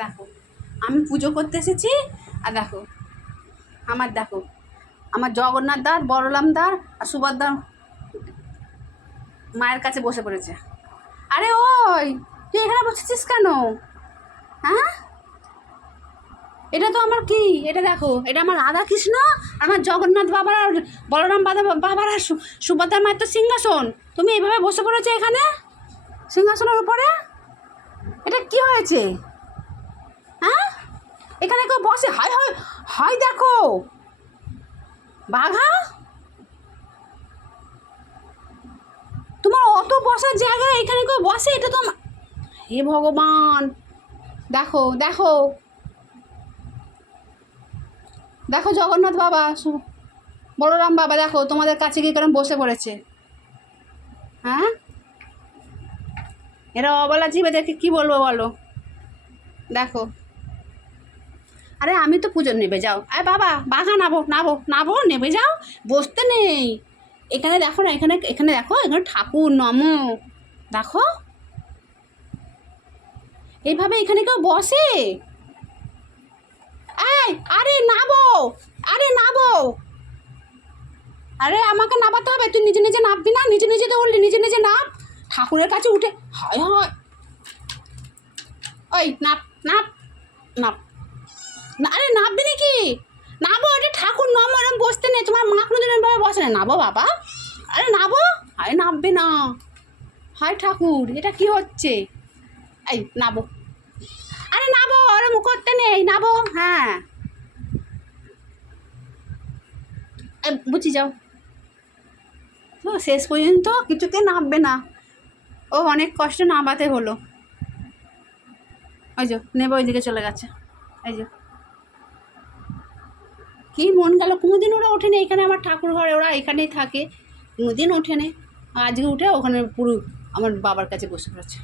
দেখো আমি পুজো করতে এসেছি, আর দেখো আমার জগন্নাথ দার, বলরাম দার আর সুভদ্রার মায়ের কাছে বসে পড়েছে। আরে ওই তুই এখানে বসেছিস কেন? হ্যাঁ, এটা তো আমার কি, এটা দেখো, এটা আমার রাধা কৃষ্ণ, আমার জগন্নাথ বাবার আর বলরাম বাবার আর সুভদ্রার মায়ের তো সিংহাসন। তুমি এইভাবে বসে পড়েছো এখানে সিংহাসনের উপরে, এটা কি হয়েছে? হ্যাঁ, এখানে কেউ বসে? হাই হাই হাই, দেখো বাঘা, তোমার অত বসার জায়গা, এখানে কেউ বসে? এটা তো, হে ভগবান, দেখো দেখো দেখো জগন্নাথ বাবা, বলরাম বাবা, দেখো তোমাদের কাছে গিয়ে কারণ বসে পড়েছে। হ্যাঁ, এরা অবলা জীবে, দেখে কি বলবো বলো। দেখো, আরে আমি তো পুজো, নেবে যাও। আরে বাবা, বাঘা নাবো, নেবে যাও, বসতে নেই এখানে। দেখো না, এখানে দেখো, এখানে ঠাকুর নমো, দেখো এইভাবে এখানে কেউ বসে? এই আরে নাবো, আরে আমাকে নামাতে হবে, তুই নিজে নিজে নামবি না? নিজে নিজে তো বললি, নিজে নাম, ঠাকুরের কাছে উঠে হায় হায়। ওই নাপ নাপ নাপ, আরে নামবি নাকি? নাবো, এটা ঠাকুর নম, এরম বসতে নেই, তোমার মা কোনোদিন এরমভাবে বসে না। নাবো বাবা, আরে নাবো। আরে নামবে না, হায় ঠাকুর, এটা কি হচ্ছে? এই নাবো, আরে নাবো, ওরম করতে নেই, নাবো। হ্যাঁ, বুঝি যাও। তো শেষ পর্যন্ত কিছুতে নামবে না, ও অনেক কষ্ট নামাতে হলো। ওই যে নেবে, ওইদিকে চলে গেছে। এই যে কি মন গেল, কোনোদিন ওরা ওঠেনি এখানে, আমার ঠাকুর ঘরে ওরা এখানেই থাকে, কোনোদিন ওঠেনি, আজকে উঠে ওখানে পুরো আমার বাবার কাছে বসে পড়েছে।